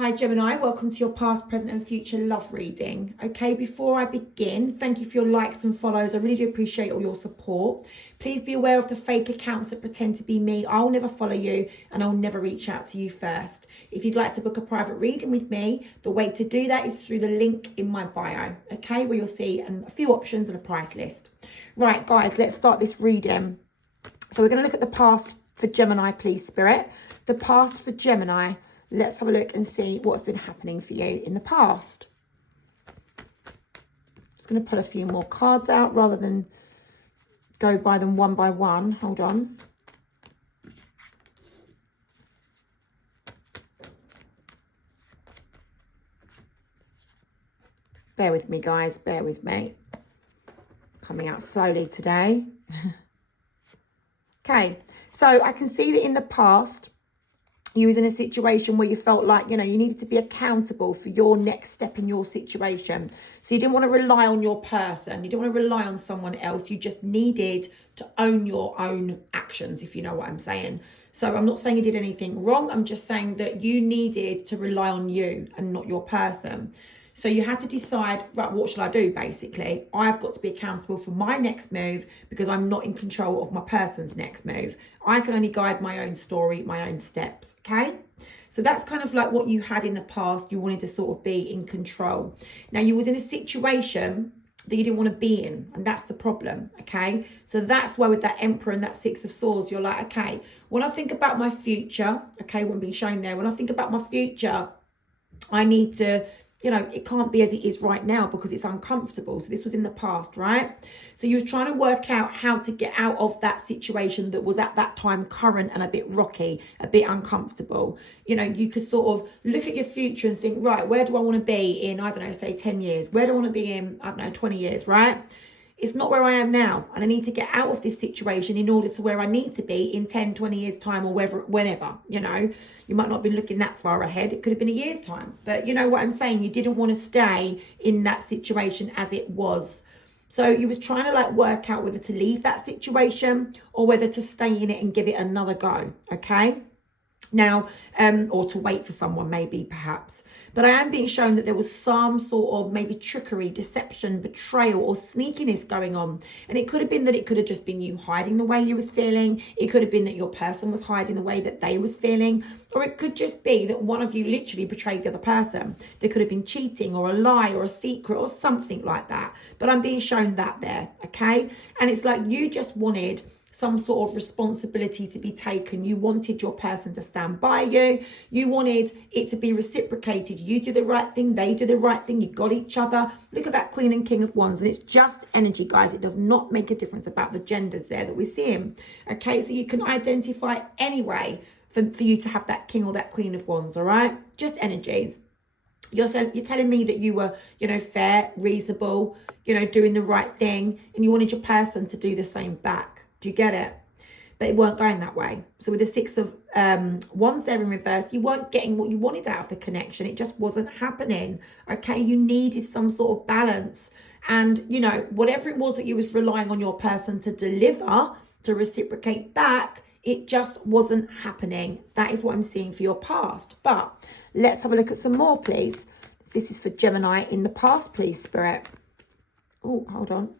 Hi Gemini, welcome to your past, present and future love reading. Okay, before I begin, thank you for your likes and follows. I really do appreciate all your support. Please be aware of the fake accounts that pretend to be me. I'll never follow you and I'll never reach out to you first. If you'd like to book a private reading with me, the way to do that is through the link in my bio, okay, where you'll see a few options and a price list. Right, guys, let's start this reading. So we're going to look at the past for Gemini, please, Spirit. The past for Gemini. Let's have a look and see what's been happening for you in the past. Just going to pull a few more cards out rather than go by them one by one. Hold on. Bear with me, guys. Bear with me. Coming out slowly today. Okay, so I can see that in the past, you was in a situation where you felt like, you needed to be accountable for your next step in your situation. So you didn't want to rely on your person. You didn't want to rely on someone else. You just needed to own your own actions, if you know what I'm saying. So I'm not saying you did anything wrong. I'm just saying that you needed to rely on you and not your person. So you had to decide, right, what shall I do, basically? I've got to be accountable for my next move because I'm not in control of my person's next move. I can only guide my own story, my own steps, okay? So that's kind of like what you had in the past. You wanted to sort of be in control. Now, you was in a situation that you didn't want to be in, and that's the problem, okay? So that's why with that Emperor and that Six of Swords, you're like, okay, when I think about my future, okay, what I'm being shown there, when I think about my future, I need to... it can't be as it is right now because it's uncomfortable. So this was in the past, right? So you was trying to work out how to get out of that situation that was at that time current and a bit rocky, a bit uncomfortable. You could sort of look at your future and think, right, where do I want to be in, I don't know, say 10 years? Where do I want to be in, I don't know, 20 years, right? It's not where I am now. And I need to get out of this situation in order to where I need to be in 10, 20 years time or whenever, You might not be looking that far ahead. It could have been a year's time. But you know what I'm saying? You didn't want to stay in that situation as it was. So you was trying to work out whether to leave that situation or whether to stay in it and give it another go, okay? Now, or to wait for someone maybe, perhaps. But I am being shown that there was some sort of maybe trickery, deception, betrayal or sneakiness going on. And it could have been that it could have just been you hiding the way you was feeling. It could have been that your person was hiding the way that they was feeling. Or it could just be that one of you literally betrayed the other person. There could have been cheating or a lie or a secret or something like that. But I'm being shown that there, okay? And it's like you just wanted some sort of responsibility to be taken. You wanted your person to stand by you. You wanted it to be reciprocated. You do the right thing, they do the right thing. You got each other. Look at that Queen and King of Wands. And it's just energy, guys. It does not make a difference about the genders there that we're seeing. Okay, so you can identify anyway for you to have that King or that Queen of Wands, all right? Just energies. You're telling me that you were, fair, reasonable, doing the right thing. And you wanted your person to do the same back. Do you get it? But it weren't going that way. So with the Six of Wands there in reverse, you weren't getting what you wanted out of the connection. It just wasn't happening. Okay, you needed some sort of balance. And, whatever it was that you was relying on your person to deliver, to reciprocate back, it just wasn't happening. That is what I'm seeing for your past. But let's have a look at some more, please. This is for Gemini in the past, please, Spirit. Oh, hold on.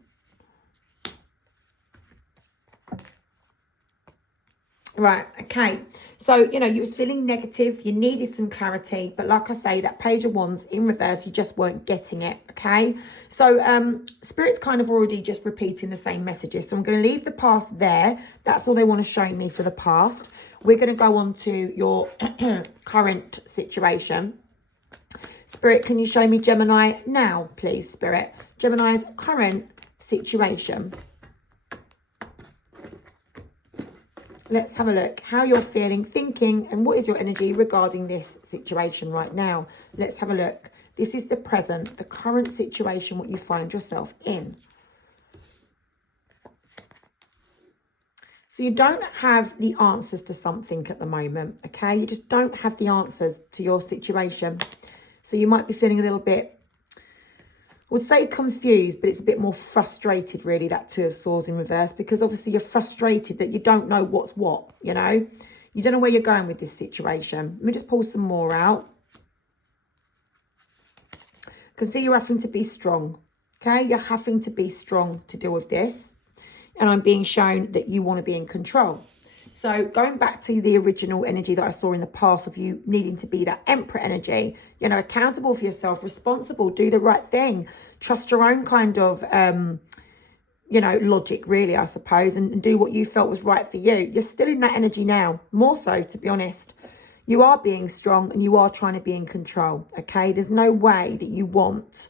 Right, okay. So, you was feeling negative. You needed some clarity. But like I say, that Page of Wands in reverse, you just weren't getting it, okay? So, Spirit's kind of already just repeating the same messages. So I'm going to leave the past there. That's all they want to show me for the past. We're going to go on to your current situation. Spirit, can you show me Gemini now, please, Spirit? Gemini's current situation. Let's have a look how you're feeling, thinking, and what is your energy regarding this situation right now. Let's have a look. This is the present, the current situation, what you find yourself in. So you don't have the answers to something at the moment, okay? You just don't have the answers to your situation. So you might be feeling a little bit, I would say confused, but it's a bit more frustrated, really, that Two of Swords in reverse, because obviously you're frustrated that you don't know what's what, You don't know where you're going with this situation. Let me just pull some more out. can see you're having to be strong. Okay, you're having to be strong to deal with this. And I'm being shown that you want to be in control. So going back to the original energy that I saw in the past of you needing to be that Emperor energy, you know, accountable for yourself, responsible, do the right thing, trust your own kind of, you know, logic really, I suppose, and do what you felt was right for you. You're still in that energy now, more so, to be honest. You are being strong and you are trying to be in control, okay? There's no way that you want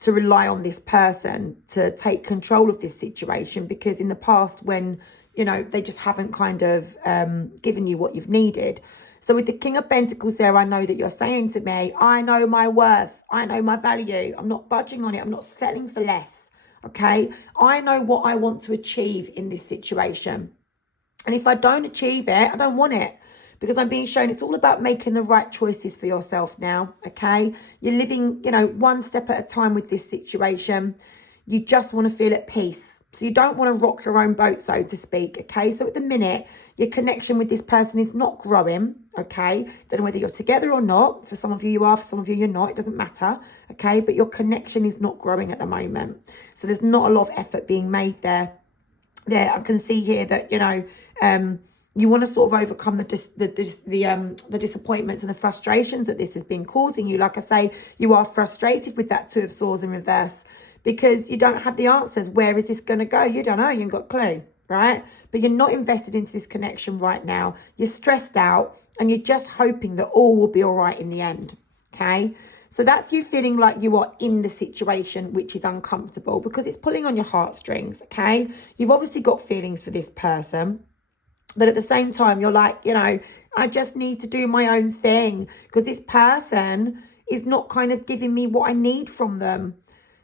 to rely on this person to take control of this situation, because in the past when, you know, they just haven't kind of given you what you've needed. So with the King of Pentacles there, I know that you're saying to me, I know my worth. I know my value. I'm not budging on it. I'm not settling for less. Okay. I know what I want to achieve in this situation. And if I don't achieve it, I don't want it, because I'm being shown it's all about making the right choices for yourself now. Okay. You're living, you know, one step at a time with this situation. You just want to feel at peace. So you don't want to rock your own boat, so to speak, okay? So at the minute, your connection with this person is not growing, okay? Don't know whether you're together or not. For some of you, you are. For some of you, you're not. It doesn't matter, okay? But your connection is not growing at the moment. So there's not a lot of effort being made there. I can see here that, you know, you want to sort of overcome the disappointments and the frustrations that this has been causing you. Like I say, you are frustrated with that Two of Swords in reverse, because you don't have the answers. Where is this going to go? You don't know. You ain't got a clue, right? But you're not invested into this connection right now. You're stressed out and you're just hoping that all will be all right in the end, okay? So that's you feeling like you are in the situation, which is uncomfortable because it's pulling on your heartstrings, okay? You've obviously got feelings for this person, but at the same time, you're like, you know, I just need to do my own thing because this person is not kind of giving me what I need from them.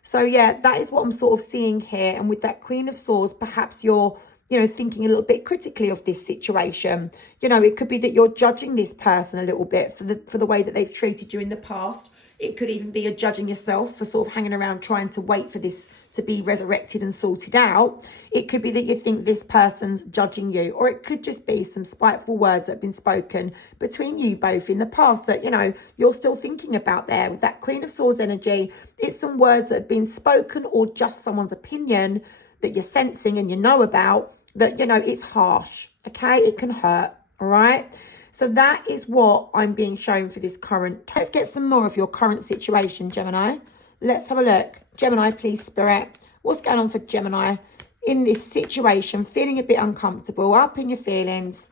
So, yeah, that is what I'm sort of seeing here. And with that Queen of Swords, perhaps you're, you know, thinking a little bit critically of this situation. You know, it could be that you're judging this person a little bit for the way that they've treated you in the past. It could even be you're judging yourself for sort of hanging around trying to wait for this to be resurrected and sorted out. It could be that you think this person's judging you, or it could just be some spiteful words that have been spoken between you both in the past that, you know, you're still thinking about there. With that Queen of Swords energy, it's some words that have been spoken or just someone's opinion that you're sensing and you know about that, you know, it's harsh, okay? It can hurt, all right? So that is what I'm being shown for this current. Let's get some more of your current situation, Gemini. Let's have a look. Gemini, please, Spirit. What's going on for Gemini in this situation? Feeling a bit uncomfortable, up in your feelings.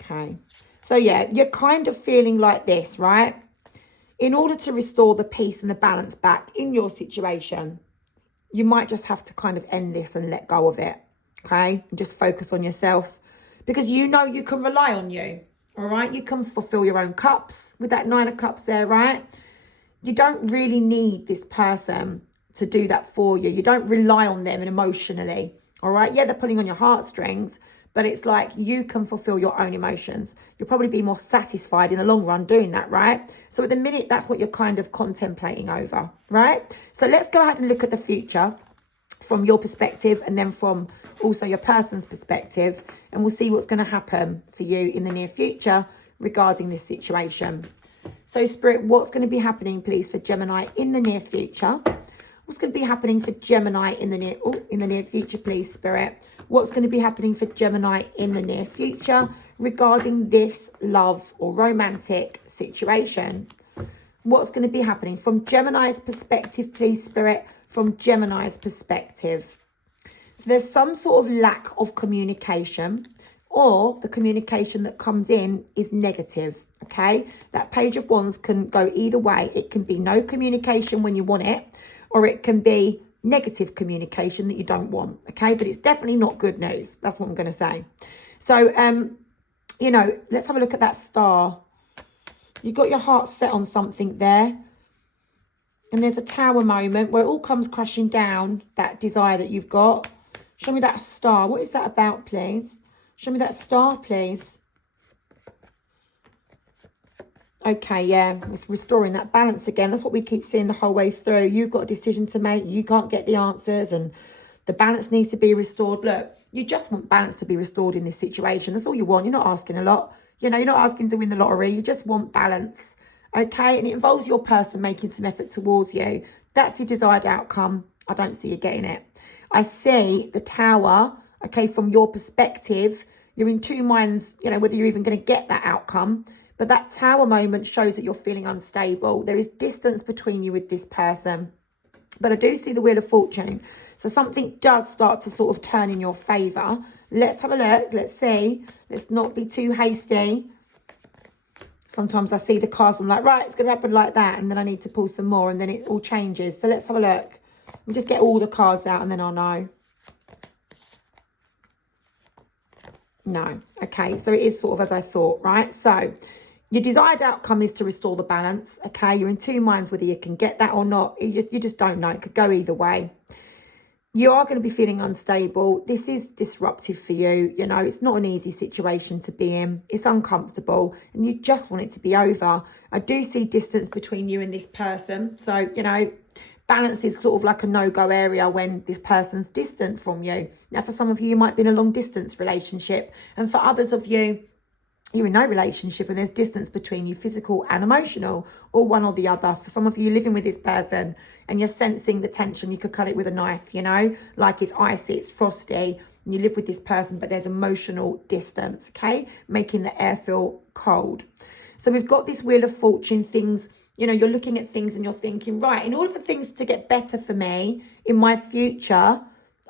Okay. So, yeah, you're kind of feeling like this, right? In order to restore the peace and the balance back in your situation, you might just have to kind of end this and let go of it, okay? And just focus on yourself, because you know you can rely on you. All right, you can fulfill your own cups with that Nine of Cups there, right? You don't really need this person to do that for you. You don't rely on them emotionally, all right? Yeah, they're pulling on your heartstrings, but it's like you can fulfill your own emotions. You'll probably be more satisfied in the long run doing that, right? So at the minute, that's what you're kind of contemplating over, right? So let's go ahead and look at the future from your perspective and then from also your person's perspective, and we'll see what's going to happen for you in the near future regarding this situation. So, Spirit, what's going to be happening, please, for Gemini in the near future? What's going to be happening for Gemini in the near future, please, Spirit? What's going to be happening for Gemini in the near future regarding this love or romantic situation? What's going to be happening from Gemini's perspective, please, Spirit? From Gemini's perspective. So there's some sort of lack of communication, or the communication that comes in is negative, okay? That Page of Wands can go either way. It can be no communication when you want it, or it can be negative communication that you don't want, okay? But it's definitely not good news. That's what I'm going to say. So, you know, let's have a look at that star. You've got your heart set on something there. And there's a Tower moment where it all comes crashing down, that desire that you've got. Show me that star. What is that about, please? Show me that star, please. Okay, yeah, it's restoring that balance again. That's what we keep seeing the whole way through. You've got a decision to make. You can't get the answers and the balance needs to be restored. Look, you just want balance to be restored in this situation. That's all you want. You're not asking a lot. You know, you're not asking to win the lottery. You just want balance, okay? And it involves your person making some effort towards you. That's your desired outcome. I don't see you getting it. I see the Tower, okay, from your perspective. You're in two minds, you know, whether you're even going to get that outcome. But that Tower moment shows that you're feeling unstable. There is distance between you with this person. But I do see the Wheel of Fortune. So something does start to sort of turn in your favour. Let's have a look. Let's see. Let's not be too hasty. Sometimes I see the cards, I'm like, right, it's going to happen like that. And then I need to pull some more and then it all changes. So let's have a look. Let me just get all the cards out and then I'll know. No. Okay, so it is sort of as I thought, right? So your desired outcome is to restore the balance, okay? You're in two minds whether you can get that or not. You just don't know. It could go either way. You are going to be feeling unstable. This is disruptive for you. You know, it's not an easy situation to be in. It's uncomfortable and you just want it to be over. I do see distance between you and this person. So, you know, balance is sort of like a no-go area when this person's distant from you. Now, for some of you, you might be in a long-distance relationship. And for others of you, you're in no relationship and there's distance between you, physical and emotional, or one or the other. For some of you, living with this person and you're sensing the tension, you could cut it with a knife, you know, like it's icy, it's frosty, and you live with this person, but there's emotional distance, okay, making the air feel cold. So we've got this Wheel of Fortune, things, you know, you're looking at things and you're thinking, right, in order for things to get better for me in my future,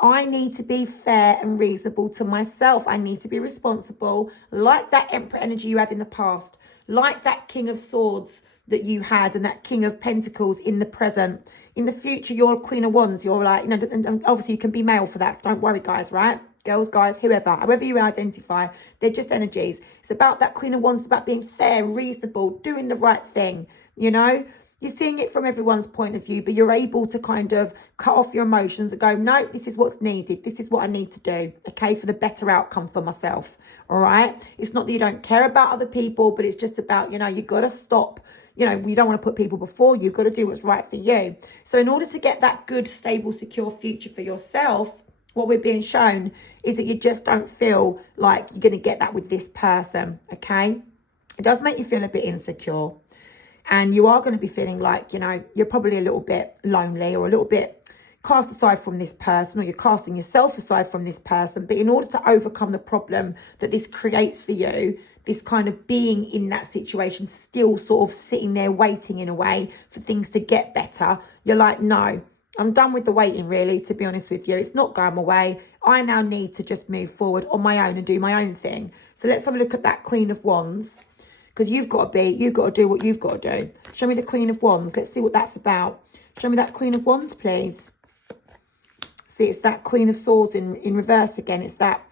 I need to be fair and reasonable to myself. I need to be responsible, like that Emperor energy you had in the past, like that King of Swords that you had and that King of Pentacles in the present. In the future, you're Queen of Wands. You're like, you know, and obviously you can be male for that, so don't worry, guys, right? Girls, guys, whoever, however you identify, they're just energies. It's about that Queen of Wands, it's about being fair, reasonable, doing the right thing, you know? You're seeing it from everyone's point of view, but you're able to kind of cut off your emotions and go, no, this is what's needed. This is what I need to do, okay, for the better outcome for myself, all right? It's not that you don't care about other people, but it's just about, you know, you've got to stop. You know, you don't want to put people before you. You've got to do what's right for you. So in order to get that good, stable, secure future for yourself, what we're being shown is that you just don't feel like you're going to get that with this person, okay? It does make you feel a bit insecure. And you are going to be feeling like, you know, you're probably a little bit lonely or a little bit cast aside from this person, or you're casting yourself aside from this person. But in order to overcome the problem that this creates for you, this kind of being in that situation, still sort of sitting there waiting in a way for things to get better, you're like, no, I'm done with the waiting, really, to be honest with you. It's not going away. I now need to just move forward on my own and do my own thing. So let's have a look at that Queen of Wands. Because you've got to do what you've got to do. Show me the Queen of Wands. Let's see what that's about. Show me that Queen of Wands, please. See, it's that Queen of Swords in reverse again. It's that,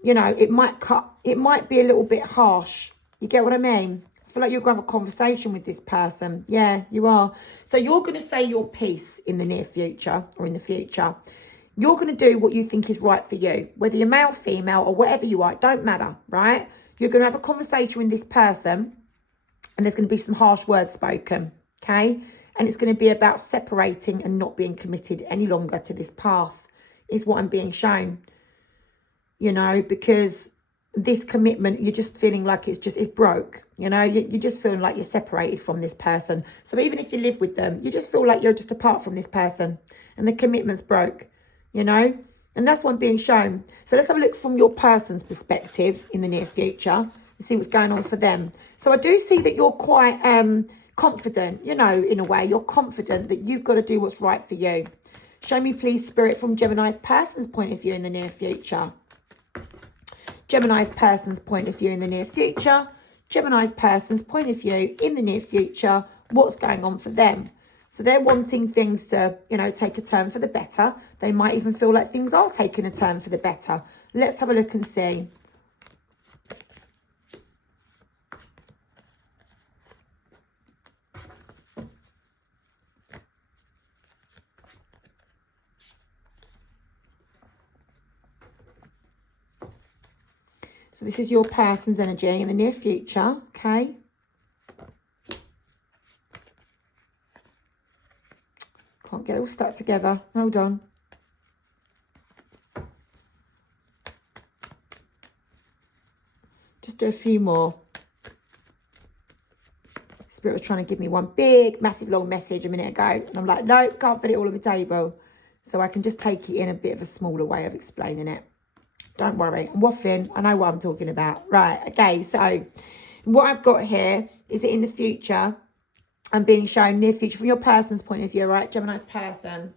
you know, it might be a little bit harsh. You get what I mean? I feel like you're going to have a conversation with this person. Yeah, you are. So you're going to say your piece in the near future or in the future. You're going to do what you think is right for you. Whether you're male, female, or whatever you are, it don't matter, right? You're going to have a conversation with this person and there's going to be some harsh words spoken, okay? And it's going to be about separating and not being committed any longer to this path is what I'm being shown, you know, because this commitment, you're just feeling like it's broke, you know, you're just feeling like you're separated from this person. So even if you live with them, you just feel like you're just apart from this person and the commitment's broke, you know? And that's what I'm being shown. So let's have a look from your person's perspective in the near future and see what's going on for them. So I do see that you're quite confident, you know, in a way. You're confident that you've got to do what's right for you. Show me, please, Spirit, from Gemini's person's point of view in the near future. Gemini's person's point of view in the near future. Gemini's person's point of view in the near future. What's going on for them? So they're wanting things to, you know, take a turn for the better. They might even feel like things are taking a turn for the better. Let's have a look and see. So this is your person's energy in the near future, okay? Can't get it all stuck together. Hold on. Just do a few more. Spirit was trying to give me one big, massive, long message a minute ago. And I'm like, no, can't fit it all on the table. So I can just take it in a bit of a smaller way of explaining it. Don't worry, I'm waffling. I know what I'm talking about. Right, okay, so what I've got here is that in the future, I'm being shown near future from your person's point of view, right? Gemini's person.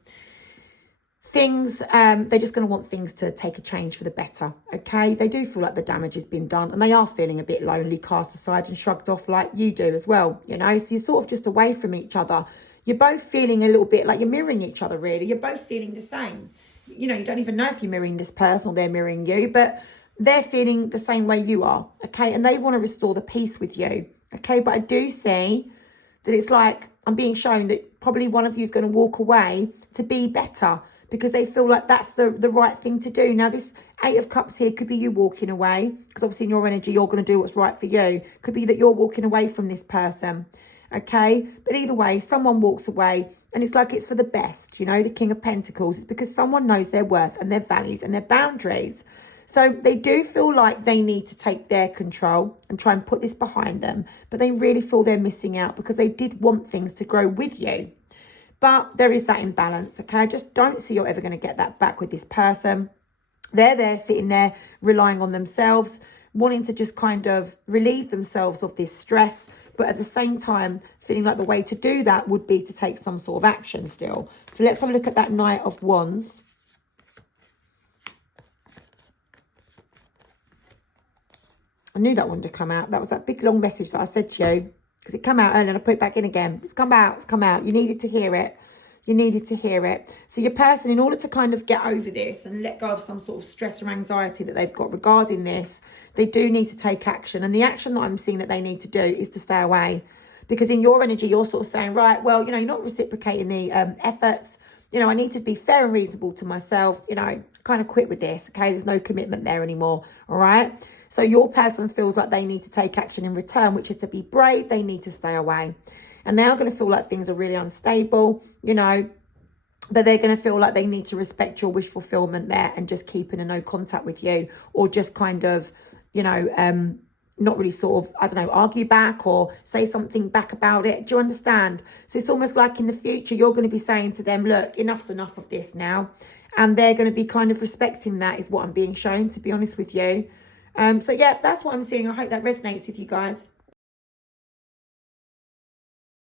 Things, they're just going to want things to take a change for the better, okay? They do feel like the damage has been done and they are feeling a bit lonely, cast aside and shrugged off like you do as well, you know? So you're sort of just away from each other. You're both feeling a little bit like you're mirroring each other, really. You're both feeling the same. You know, you don't even know if you're mirroring this person or they're mirroring you, but they're feeling the same way you are, okay? And they want to restore the peace with you, okay? But I do see that it's like I'm being shown that probably one of you is going to walk away to be better because they feel like that's the right thing to do. Now, this 8 of Cups here could be you walking away because obviously in your energy, you're going to do what's right for you. Could be that you're walking away from this person, okay? But either way, someone walks away and it's like it's for the best, you know, the King of Pentacles. It's because someone knows their worth and their values and their boundaries. So they do feel like they need to take their control and try and put this behind them. But they really feel they're missing out because they did want things to grow with you. But there is that imbalance, okay? I just don't see you're ever going to get that back with this person. They're there sitting there relying on themselves, wanting to just kind of relieve themselves of this stress. But at the same time, feeling like the way to do that would be to take some sort of action still. So let's have a look at that Knight of Wands. I knew that one to come out. That was that big long message that I said to you. Because it came out earlier and I put it back in again. It's come out. It's come out. You needed to hear it. You needed to hear it. So your person, in order to kind of get over this and let go of some sort of stress or anxiety that they've got regarding this, they do need to take action. And the action that I'm seeing that they need to do is to stay away. Because in your energy, you're sort of saying, right, well, you know, you're not reciprocating the efforts. You know, I need to be fair and reasonable to myself. You know, kind of quit with this. Okay, there's no commitment there anymore. All right. So your person feels like they need to take action in return, which is to be brave. They need to stay away. And they are going to feel like things are really unstable, you know, but they're going to feel like they need to respect your wish fulfillment there and just keep in a no contact with you, or just kind of, you know, not really sort of, I don't know, argue back or say something back about it. Do you understand? So it's almost like in the future, you're going to be saying to them, look, enough's enough of this now. And they're going to be kind of respecting that is what I'm being shown, to be honest with you. So yeah, that's what I'm seeing. I hope that resonates with you guys.